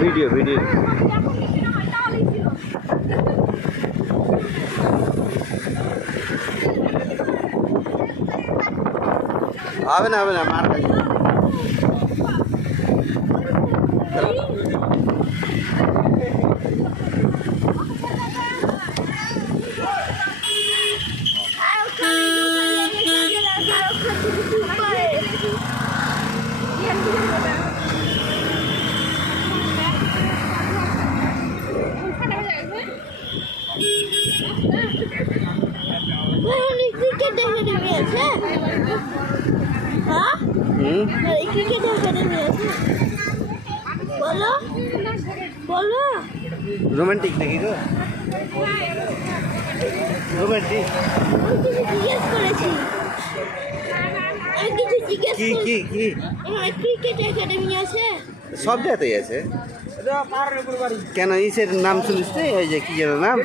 Video video হবে না হবে না মার খাই ক্রিকেট একাডেমি আছে হ্যাঁ ক্রিকেট একাডেমি আছে বলো বলো রোমান্টিক নাকি গো রোমান্টিক জিজ্ঞেস করেছি আমি কিছু জিজ্ঞেস কি কি কি ক্রিকেট একাডেমি আছে সব জায়গাতেই আছে কেন ইসের নাম শুনিস তো? এই যে কি যেন নাম